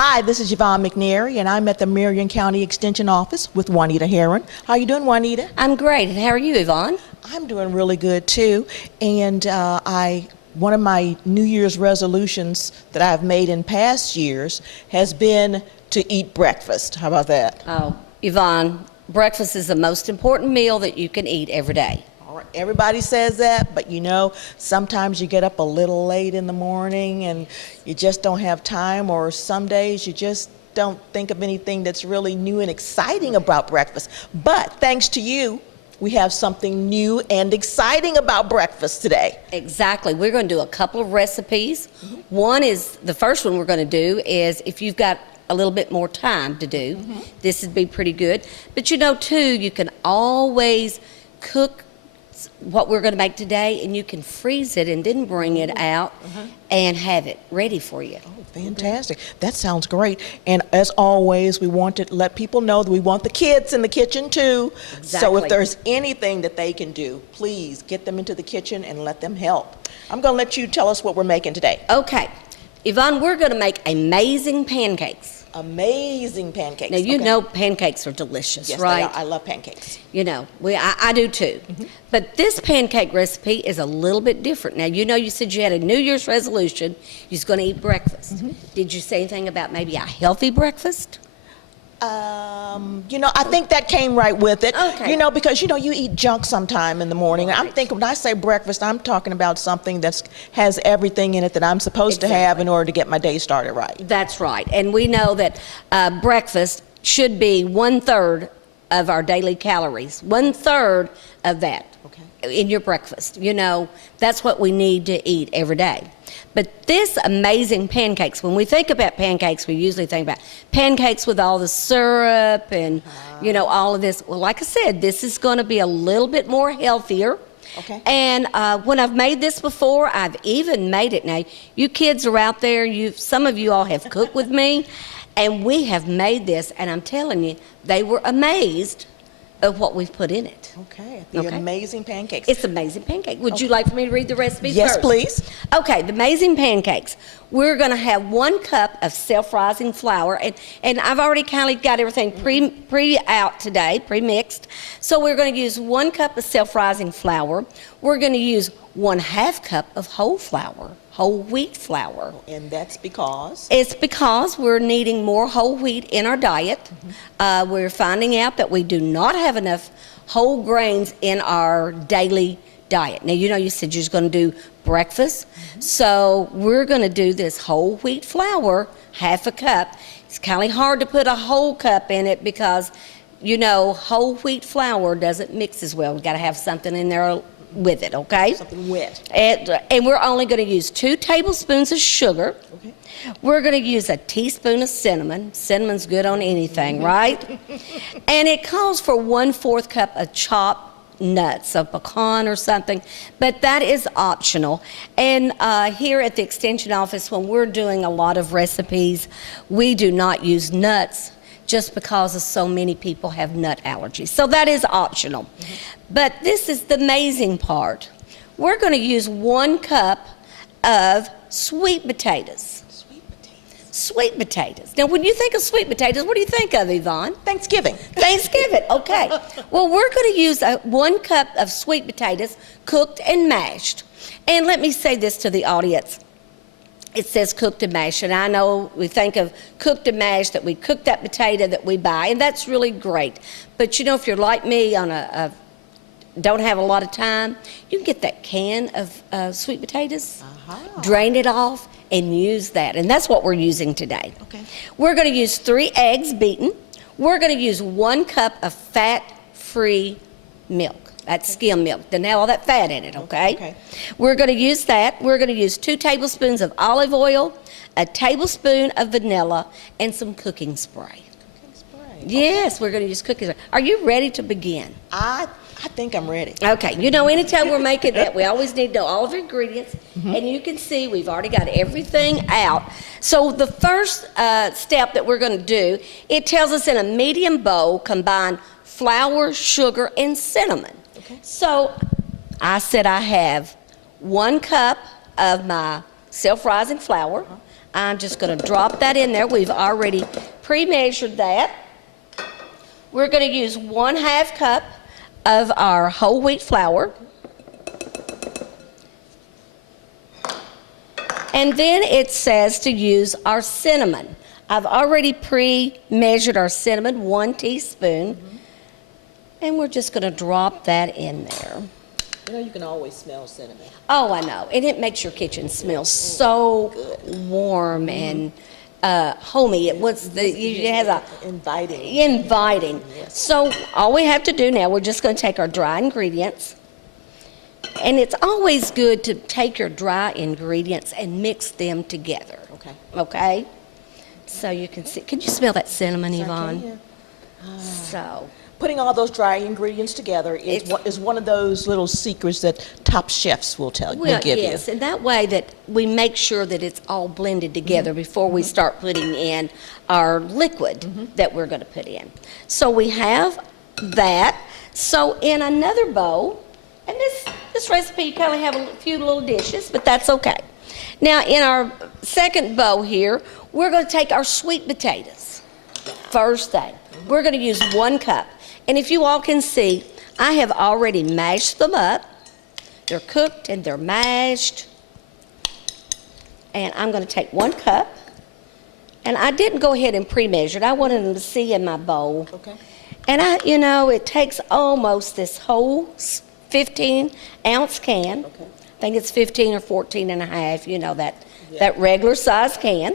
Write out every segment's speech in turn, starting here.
Hi, this is Yvonne McNary, and I'm at the Marion County Extension Office with Juanita Heron. How you doing, Juanita? I'm great. How are you, Yvonne? I'm doing really good too. And one of my New Year's resolutions that I've made in past years has been to eat breakfast. How about that? Oh, Yvonne, breakfast is the most important meal that you can eat every day. All right, everybody says that, but you know, sometimes you get up a little late in the morning and you just don't have time, or some days you just don't think of anything that's really new and exciting about breakfast. But thanks to you, we have something new and exciting about breakfast today. Exactly. We're going to do a couple of recipes. The first one we're going to do is, if you've got a little bit more time to do, this would be pretty good. But you know, too, you can always cook what we're going to make today, and you can freeze it and then bring it out and have it ready for you. Oh, fantastic. That sounds great. And as always, we want to let people know that we want the kids in the kitchen too. Exactly. So if there's anything that they can do, please get them into the kitchen and let them help. I'm going to let you tell us what we're making today. Okay. Yvonne, we're going to make amazing pancakes. Amazing pancakes. Now, you know pancakes are delicious, yes, right? They are. I love pancakes. You know, I do too. But this pancake recipe is a little bit different. Now, you know, you said you had a New Year's resolution. You was going to eat breakfast. Did you say anything about maybe a healthy breakfast? You know, I think that came right with it. Okay. You know, because, you know, you eat junk sometime in the morning. Right. I'm thinking, when I say breakfast, I'm talking about something that has everything in it that I'm supposed to have in order to get my day started right. That's right. And we know that breakfast should be 1/3 of our daily calories. 1/3 of that in your breakfast. You know, that's what we need to eat every day. But this amazing pancakes, when we think about pancakes, we usually think about pancakes with all the syrup and, you know, all of this. Well, like I said, this is going to be a little bit more healthier. Okay. And when I've made this before, I've even made it. Now, you kids are out there, some of you all have cooked with me, and we have made this, and I'm telling you, they were amazed of what we've put in it. Okay. The amazing pancakes. It's amazing pancake. Would you like for me to read the recipe Yes, first? please. Okay, the amazing pancakes. We're going to have 1 cup of self-rising flour, and I've already kind of got everything pre-out today, pre-mixed. So we're going to use 1 cup of self-rising flour. We're going to use 1/2 cup of whole wheat flour. And that's because? It's because we're needing more whole wheat in our diet. We're finding out that we do not have enough whole grains in our daily diet. Now, you know, you said you're just going to do breakfast. So we're going to do this whole wheat flour, 1/2 cup. It's kind of hard to put a whole cup in it because, you know, whole wheat flour doesn't mix as well. We've got to have something in there with it, okay? Something wet. And we're only going to use 2 tablespoons of sugar. Okay. We're going to use a teaspoon of cinnamon. Cinnamon's good on anything, right? And it calls for 1/4 cup of chopped nuts, a pecan or something, but that is optional. And here at the Extension Office, when we're doing a lot of recipes, we do not use nuts just because so many people have nut allergies. So that is optional. But this is the amazing part. We're going to use 1 cup of sweet potatoes. Sweet potatoes. Now, when you think of sweet potatoes, what do you think of, Yvonne? Thanksgiving. Thanksgiving, okay. Well, we're going to use 1 cup of sweet potatoes cooked and mashed. And let me say this to the audience. It says cooked and mashed, and I know we think of cooked and mashed, that we cook that potato that we buy, and that's really great. But you know, if you're like me, don't have a lot of time, you can get that can of sweet potatoes, drain it off, and use that. And that's what we're using today. Okay. We're going to use 3 eggs beaten. We're going to use 1 cup of fat-free milk. That's skim milk. Doesn't have all that fat in it, okay? We're going to use that. We're going to use 2 tablespoons of olive oil, a tablespoon of vanilla, and some cooking spray. Cooking spray. Yes, we're going to use cooking spray. Are you ready to begin? I think I'm ready. Okay. You know, anytime we're making that, we always need to know all of the ingredients. And you can see we've already got everything out. So the first step that we're going to do, it tells us in a medium bowl, combine flour, sugar, and cinnamon. So I said I have 1 cup of my self-rising flour. I'm just going to drop that in there. We've already pre-measured that. We're going to use 1/2 cup of our whole wheat flour. And then it says to use our cinnamon. I've already pre-measured our cinnamon, 1 teaspoon. And we're just going to drop that in there. You know, you can always smell cinnamon. Oh, I know. And it makes your kitchen smell so warm and homey. It has a inviting. Yes. So all we have to do now, we're just going to take our dry ingredients. And it's always good to take your dry ingredients and mix them together. Okay. Okay? So you can see. Can you smell that cinnamon, Yes, I Yvonne? can. So. Putting all those dry ingredients together is one of those little secrets that top chefs will Well, give yes, you. and that way that we make sure that it's all blended together before we start putting in our liquid that we're going to put in. So we have that. So in another bowl, and this recipe you kind of have a few little dishes, but that's okay. Now in our second bowl here, we're going to take our sweet potatoes. First thing, we're going to use 1 cup. And if you all can see, I have already mashed them up. They're cooked and they're mashed. And I'm going to take 1 cup. And I didn't go ahead and pre-measure it. I wanted them to see in my bowl. Okay. And it takes almost this whole 15-ounce can. Okay. I think it's 15 or 14 and a half, that regular size can.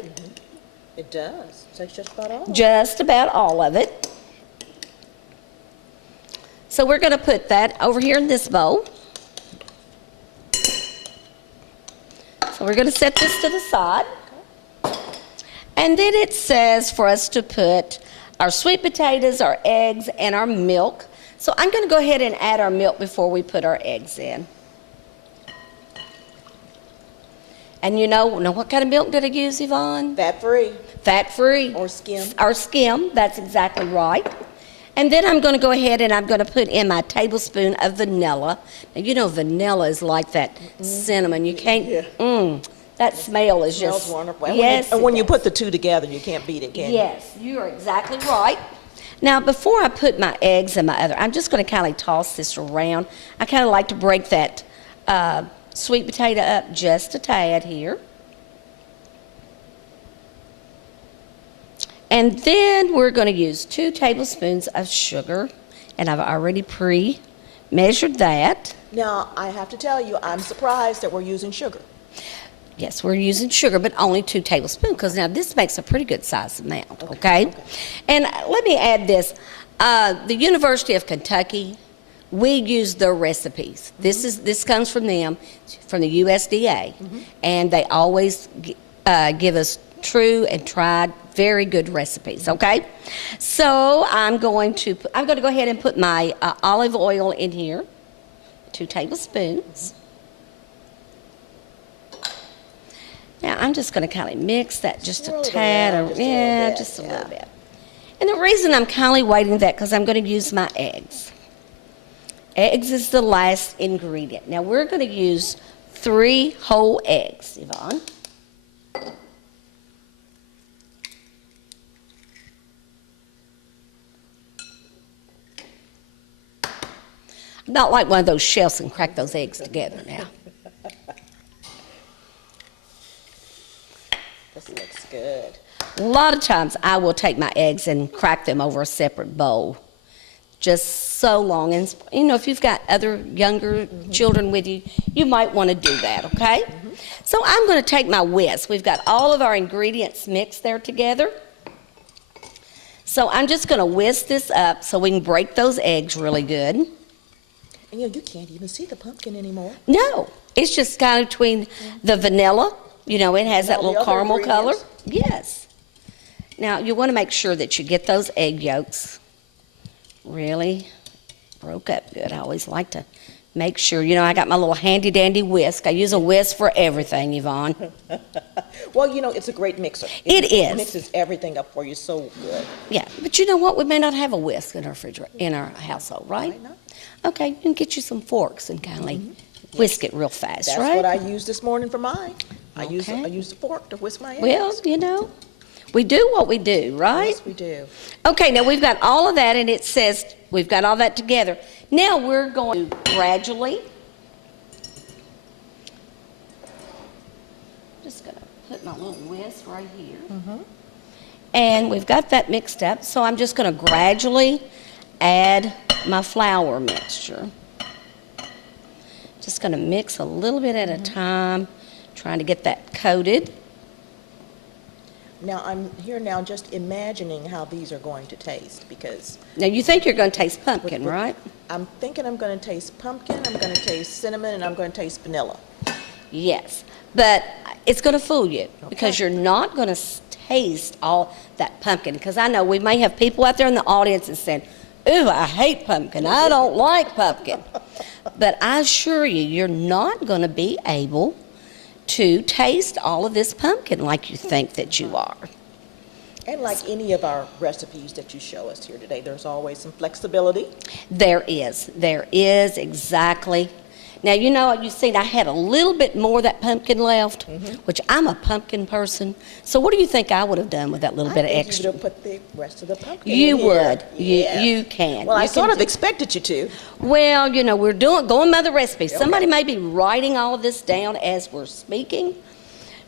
It does. It takes just about all. Just about all of it. So we're going to put that over here in this bowl. So we're going to set this to the side. And then it says for us to put our sweet potatoes, our eggs, and our milk. So I'm going to go ahead and add our milk before we put our eggs in. And now what kind of milk did I use, Yvonne? Fat-free. Fat-free. Or skim. Or skim, that's exactly right. And then I'm going to go ahead and I'm going to put in my tablespoon of vanilla. Now, vanilla is like that cinnamon. You can't, that smell is Smells just. wonderful. Yes. And when you put the two together, you can't beat it, can you? Yes, you are exactly right. Now, before I put my eggs in I'm just going to kind of toss this around. I kind of like to break that sweet potato up just a tad here. And then we're going to use 2 tablespoons of sugar, and I've already pre-measured that. Now, I have to tell you, I'm surprised that we're using sugar. Yes, we're using sugar, but only 2 tablespoons, because now this makes a pretty good size amount, okay? And let me add this. The University of Kentucky, we use their recipes. This comes from them, from the USDA, and they always give us true and tried, very good recipes, okay? So I'm going to go ahead and put my olive oil in here, 2 tablespoons. Now I'm just going to kind of mix that just a tad, just a little bit. And the reason I'm kind of waiting that because I'm going to use my eggs. Eggs is the last ingredient. Now we're going to use 3 whole eggs, Yvonne. Not like one of those chefs and crack those eggs together now. This looks good. A lot of times I will take my eggs and crack them over a separate bowl. Just so long. And, if you've got other younger children with you, you might want to do that, okay? So I'm going to take my whisk. We've got all of our ingredients mixed there together. So I'm just going to whisk this up so we can break those eggs really good. And you can't even see the pumpkin anymore. No, it's just kind of between the vanilla. It has that little caramel color. Yes. Now, you want to make sure that you get those egg yolks really broke up good. I always like to make sure. I got my little handy-dandy whisk. I use a whisk for everything, Yvonne. Well, it's a great mixer. It is. It mixes everything up for you so good. Yeah, but you know what? We may not have a whisk in our household, right? Might not. Okay, you can get you some forks and kind of whisk it real fast, That's right? what I used this morning for mine. I Okay. use a fork to whisk my eggs. Well, we do what we do, right? Yes, we do. Okay, now we've got all of that, and it says we've got all that together. Now we're going to gradually, just going to put my little whisk right here. And we've got that mixed up, so I'm just going to gradually add my flour mixture. Just going to mix a little bit at a time, trying to get that coated. Now, I'm here now just imagining how these are going to taste because Now you think you're going to taste pumpkin, right? I'm thinking I'm going to taste pumpkin, I'm going to taste cinnamon, and I'm going to taste vanilla. Yes, but it's going to fool you because you're not going to taste all that pumpkin. Because I know we may have people out there in the audience that saying, "Ooh, I hate pumpkin. I don't like pumpkin." But I assure you, you're not going to be able to taste all of this pumpkin like you think that you are. And like any of our recipes that you show us here today, there's always some flexibility. There is exactly. Now, you seen I had a little bit more of that pumpkin left, which I'm a pumpkin person. So what do you think I would have done with that little bit of I think extra? you would have put the rest of the pumpkin You in here. would. Yes. You can. Well, I You sort can of expected you to. Well, we're going by the recipe. Somebody may be writing all of this down as we're speaking.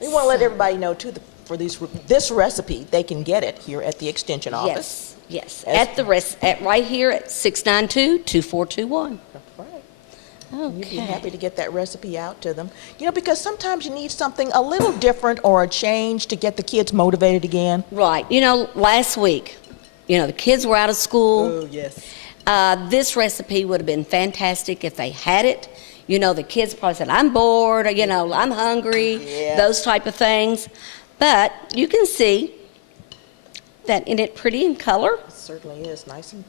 We want to let everybody know, too, for this recipe, they can get it here at the Extension office. Yes. Right here at 692-2421. That's right. Okay. You'd be happy to get that recipe out to them. Because sometimes you need something a little different or a change to get the kids motivated again. Right. Last week, the kids were out of school. Oh, yes. This recipe would have been fantastic if they had it. The kids probably said, "I'm bored," or, "I'm hungry," Yeah. those type of things. But you can see that in it pretty in color. It certainly is. Nice and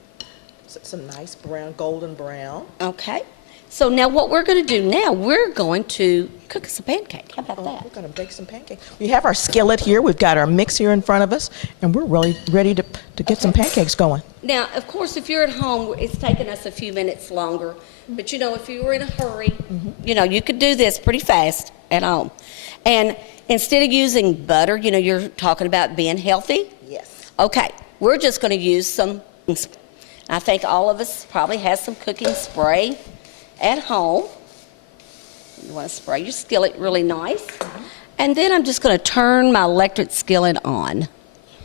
some nice brown, golden brown. Okay. So now what we're going to do now, we're going to cook us a pancake. How about We're that? going to bake some pancakes. We have our skillet here. We've got our mix here in front of us, and we're really ready to get some pancakes going. Now, of course, if you're at home, it's taking us a few minutes longer. But, if you were in a hurry, you could do this pretty fast at home. And instead of using butter, you're talking about being healthy. Yes. Okay, we're just going to use some, I think all of us probably has some cooking spray at home. You want to spray your skillet really nice. And then I'm just going to turn my electric skillet on.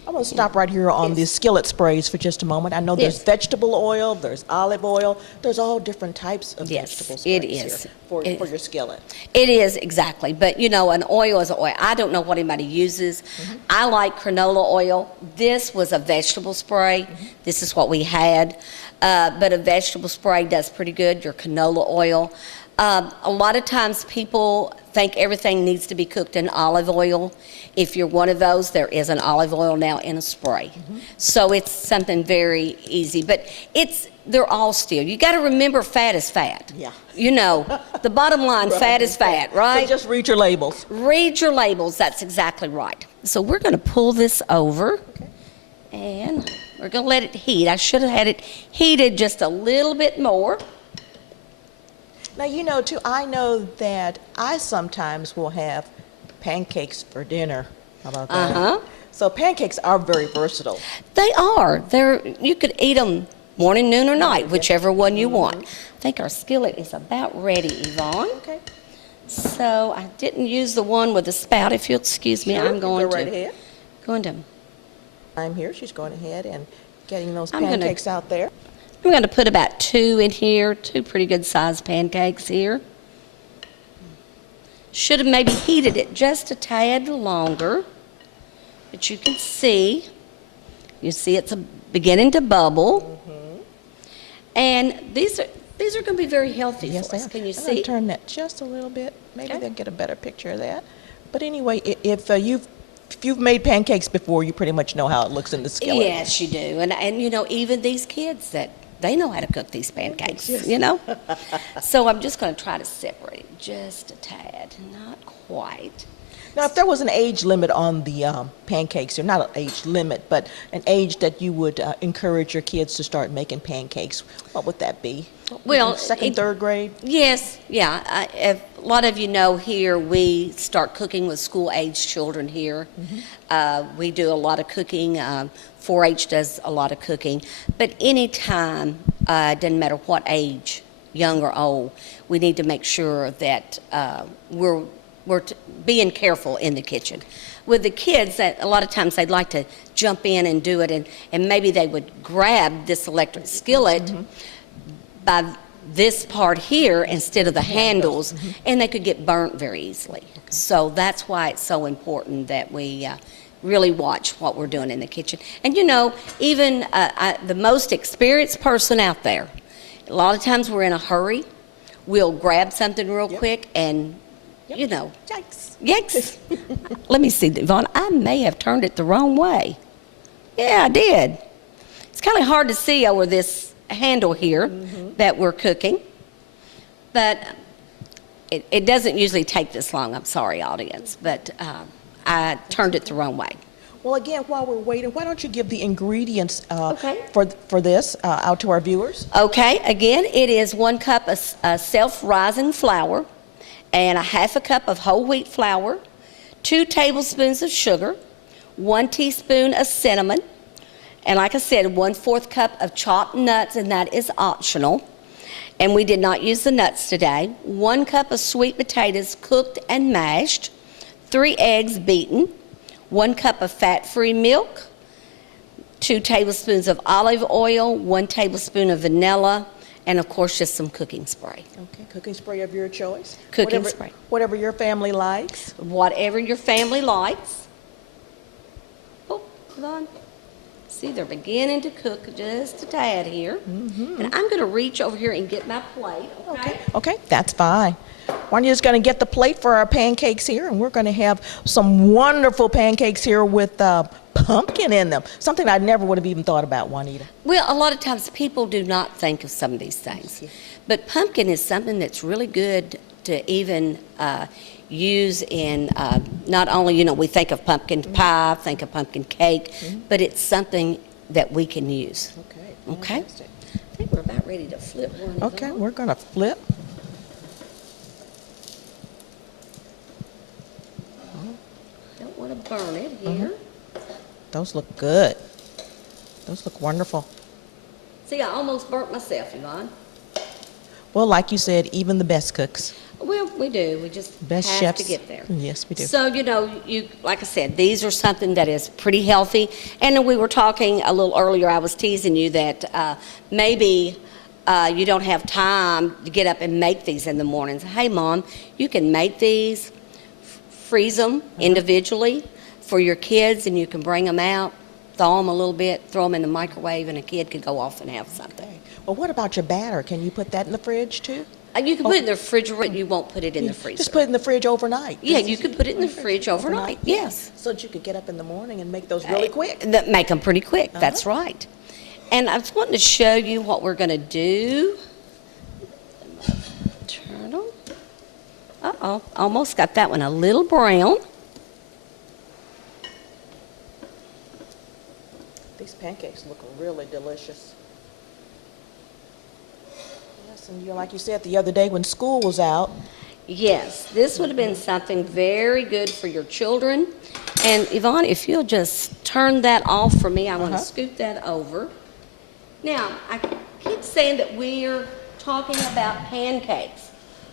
I'm going to stop right here on the skillet sprays for just a moment. I know there's Yes. vegetable oil, there's olive oil, there's all different types of Yes, vegetable sprays it is. here for your skillet. It is, exactly. But, an oil is an oil. I don't know what anybody uses. I like canola oil. This was a vegetable spray. This is what we had. But a vegetable spray does pretty good, your canola oil. A lot of times people think everything needs to be cooked in olive oil. If you're one of those, there is an olive oil now in a spray. So it's something very easy. But they're all still. You got to remember fat is fat. Yeah. The bottom line, fat is fat, right? So just read your labels. Read your labels. That's exactly right. So we're going to pull this over. Okay. And we're going to let it heat. I should have had it heated just a little bit more. Now, too, I know that I sometimes will have pancakes for dinner. How about that? So pancakes are very versatile. They are. You could eat them morning, noon, or night, whichever one you want. I think our skillet is about ready, Yvonne. Okay. So I didn't use the one with the spout. If you'll excuse me, Sure, I'm going go right to. ahead. Going to. I'm here. She's going ahead and getting those I'm gonna- pancakes out there. I'm going to put about 2 in here, 2 pretty good sized pancakes here. Should have maybe heated it just a tad longer, but you can see, it's beginning to bubble. And these are going to be very healthy Yes, for us. ma'am. Can you I'm going see? to turn that just a little bit. Maybe Okay. they'll get a better picture of that. But anyway, if you've made pancakes before, you pretty much know how it looks in the skillet. Yes, you do. And even these kids they know how to cook these pancakes, So I'm just going to try to separate it just a tad, not quite. Now, if there was an age limit on the pancakes, or not an age limit, but an age that you would encourage your kids to start making pancakes, what would that be? Well, Second, third grade? Yes, yeah. If, a lot of you know here, we start cooking with school-age children here. We do a lot of cooking. 4-H does a lot of cooking. But any time, doesn't matter what age, young or old, we need to make sure that we're being careful in the kitchen. With the kids, that a lot of times they'd like to jump in and do it, and maybe they would grab this electric skillet by this part here instead of the handles, and they could get burnt very easily. So that's why it's so important that we really watch what we're doing in the kitchen. And you know, even the most experienced person out there, a lot of times we're in a hurry. We'll grab something real quick and, you know. Yikes. Yikes. Let me see, Yvonne, I may have turned it the wrong way. Yeah, I did. It's kind of hard to see over this handle here that we're cooking, but it doesn't usually take this long. I'm sorry, audience, but I turned it the wrong way. Well, again, while we're waiting, why don't you give the ingredients Okay. for this out to our viewers? Okay, again, it is 1 cup of self-rising flour and a 1/2 cup of whole wheat flour, 2 tablespoons of sugar, 1 teaspoon of cinnamon, and like I said, 1/4 cup of chopped nuts, and that is optional. And we did not use the nuts today. 1 cup of sweet potatoes cooked and mashed, 3 eggs beaten, 1 cup of fat-free milk, 2 tablespoons of olive oil, 1 tablespoon of vanilla, and of course just some cooking spray. Okay, cooking spray of your choice. Cooking spray. Whatever your family likes. Whatever your family likes. Oh, hold on. See, they're beginning to cook just a tad here. And I'm going to reach over here and get my plate, okay? Okay, that's fine. Juanita's going to get the plate for our pancakes here, and we're going to have some wonderful pancakes here with pumpkin in them. Something I never would have even thought about, Juanita. Well, a lot of times people do not think of some of these things. But pumpkin is something that's really good to even use in not only, you know, we think of pumpkin pie, think of pumpkin cake, but it's something that we can use. Okay? Fantastic. I think we're about ready to flip one. Okay, we're going to flip. Don't want to burn it here. Those look good. Those look wonderful. See, I almost burnt myself, Yvonne. Well, like you said, even the best cooks. Well, we do. We just Best have chefs. to get there. Yes, we do. So, you know, you like I said, these are something that is pretty healthy. And we were talking a little earlier, I was teasing you that maybe you don't have time to get up and make these in the mornings. Hey, Mom, you can make these, freeze them individually for your kids, and you can bring them out, thaw them a little bit, throw them in the microwave, and a kid could go off and have something. Okay. Well, what about your batter? Can you put that in the fridge too? You can put it in the refrigerator. You won't put it in the freezer. Just put it in the fridge overnight. Yeah, you could put it in the fridge overnight. Yes. So that you could get up in the morning and make those really quick. That make them pretty quick. That's right. And I was wanting to show you what we're going to do. Turn them. Uh-oh, almost got that one a little brown. These pancakes look really delicious. Yes, and like you said the other day when school was out. Yes, this would have been something very good for your children. And Yvonne, if you'll just turn that off for me, I want to scoot that over. Now, I keep saying that we're talking about pancakes.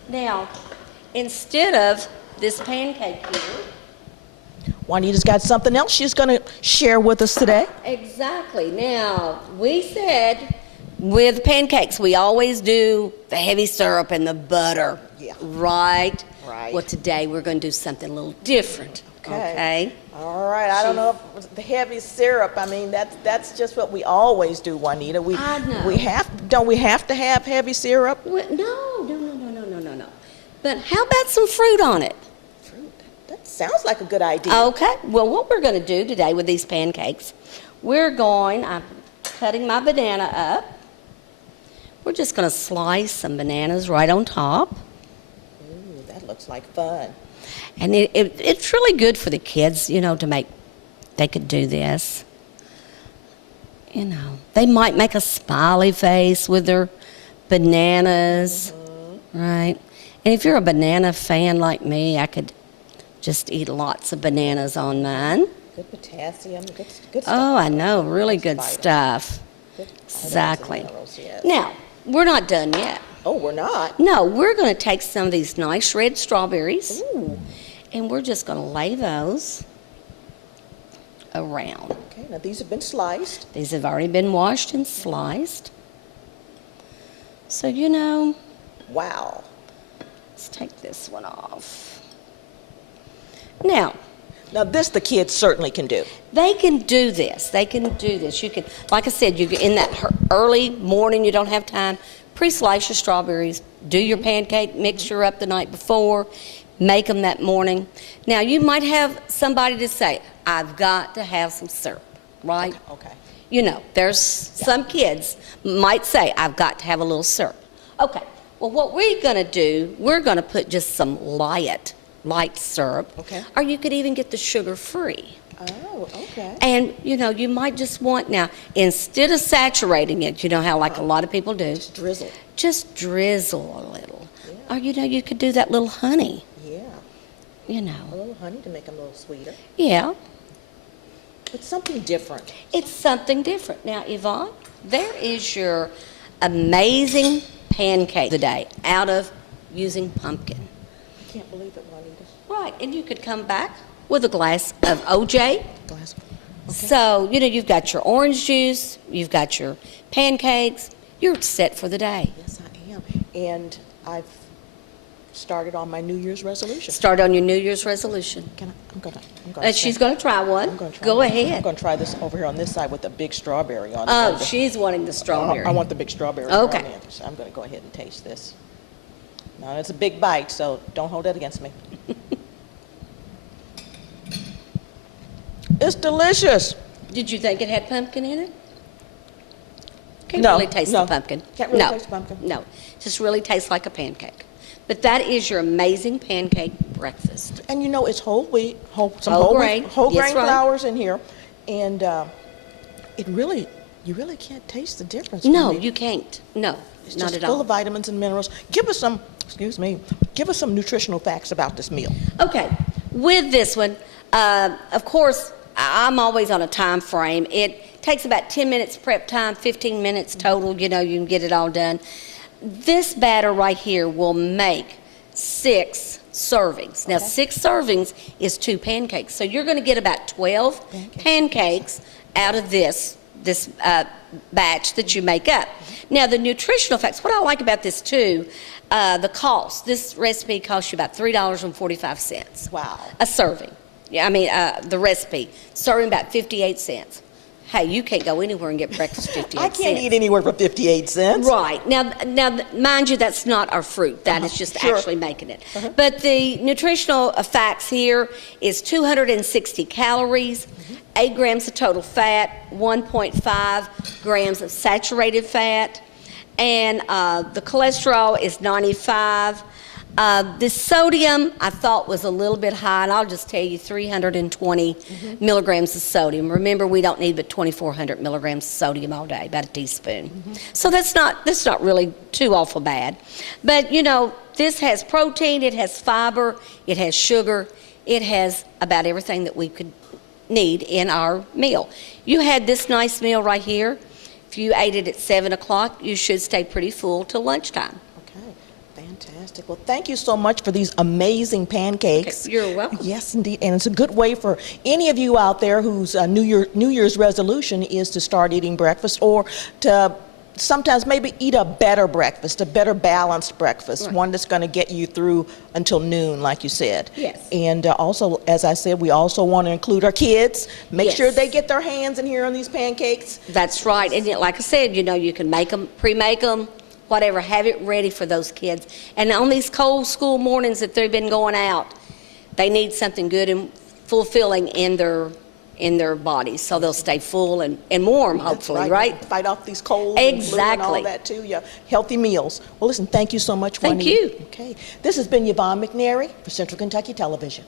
Now, instead of this pancake here, Juanita's got something else she's going to share with us today. exactly. Now, we said with pancakes, we always do the heavy syrup and the butter. Yeah. Right? Right. Well, today we're going to do something a little different. Okay? All right. I don't know if it was the heavy syrup. I mean, that's just what we always do, Juanita. I know. Don't we have to have heavy syrup? Well, no. But how about some fruit on it? Fruit. That sounds like a good idea. Okay. Well, what we're going to do today with these pancakes, I'm cutting my banana up. We're just going to slice some bananas right on top. Ooh, that looks like fun. And it's really good for the kids, you know, they could do this. You know, they might make a smiley face with their bananas, right? And if you're a banana fan like me, I could just eat lots of bananas on mine. Good potassium, good stuff. Oh, I know, really good stuff. Exactly. Now, we're not done yet. Oh, we're not? No, we're going to take some of these nice red strawberries, Ooh. and we're just going to lay those around. Okay, now these have been sliced. These have already been washed and sliced. So, you know, Wow. let's take this one off. Now this the kids certainly can do. they can do this. They can do this. You can, like I said, in that early morning, you don't have time, pre-slice your strawberries, do your pancake mixture up the night before, make them that morning. Now, you might have somebody to say, I've got to have some syrup, right? Okay. You know, there's some kids might say, I've got to have a little syrup. Okay, well, what we're going to do, we're going to put just some light syrup. Okay. Or you could even get the sugar-free. Oh, okay. And, you know, you might just want, now, instead of saturating it, you know how like a lot of people do, Drizzle. just drizzle a little. Yeah. Or, you know, you could do that little honey, Yeah. you A know. little honey to make them a little sweeter. Yeah, But something different. it's something different. Now, Yvonne, there is your amazing pancake today out of using pumpkin. I can't believe it, Juanita. Right, and you could come back with a glass of OJ. Glass. So, you know, you've got your orange juice, you've got your pancakes, you're set for the day. Yes, I am. And I've started on my New Year's resolution. Start on your New Year's resolution. I'm gonna She's going to try one. I'm gonna try Go one. ahead. I'm gonna try this over here on this side with the big strawberry on it. Oh, she's wanting the strawberry. I want the big strawberry. Okay. On it. So I'm gonna go ahead and taste this. Now, it's a big bite, so don't hold that against me. It's delicious. Did you think it had pumpkin in it? Can't No, really taste no. the pumpkin. Can't really no, taste the pumpkin. No, just really tastes like a pancake. But that is your amazing pancake breakfast. And you know, it's whole wheat, Whole whole grain. whole Yes, grain right. flours in here, and you really can't taste the difference. No, Juanita. you can't. No, It's not just at full all. of vitamins and minerals. Give us some nutritional facts about this meal. Okay, with this one, of course, I'm always on a time frame. It takes about 10 minutes prep time, 15 minutes total, you know, you can get it all done. This batter right here will make 6 servings. Now, Okay. 6 servings is 2 pancakes. So you're going to get about 12 pancakes out of this batch that you make up. Now, the nutritional facts, what I like about this too, the cost. This recipe costs you about $3.45. Wow. A serving. Yeah, I mean, the recipe, serving about 58 cents. Hey, you can't go anywhere and get breakfast 58 I cents. can't eat anywhere for 58 cents. Right. Now, mind you, that's not our fruit. That is just Sure. actually making it. But the nutritional facts here is 260 calories, 8 grams of total fat, 1.5 grams of saturated fat, and the cholesterol is 95. The sodium I thought was a little bit high, and I'll just tell you 320 milligrams of sodium. Remember, we don't need but 2,400 milligrams of sodium all day, about a teaspoon. So that's not really too awful bad. But you know, this has protein, it has fiber, it has sugar, it has about everything that we could need in our meal. You had this nice meal right here. If you ate it at 7 o'clock, you should stay pretty full till lunchtime. Okay, fantastic. Well, thank you so much for these amazing pancakes. Okay, you're welcome. Yes, indeed. And it's a good way for any of you out there whose New Year's resolution is to start eating breakfast, or to sometimes maybe eat a better breakfast, a better balanced breakfast, Right. one that's going to get you through until noon, like you said. Yes. And also, as I said, we also want to include our kids. Make Yes. sure they get their hands in here on these pancakes. That's right. And like I said, you know, you can make them, pre-make them, whatever, have it ready for those kids. And on these cold school mornings that they've been going out, they need something good and fulfilling in their in their bodies, so they'll stay full and warm, hopefully, That's right? Fight off these colds and flu and all Exactly. that too. Yeah, healthy meals. Well, listen, thank you so much, Thank Juanita. you. Okay, this has been Yvonne McNary for Central Kentucky Television.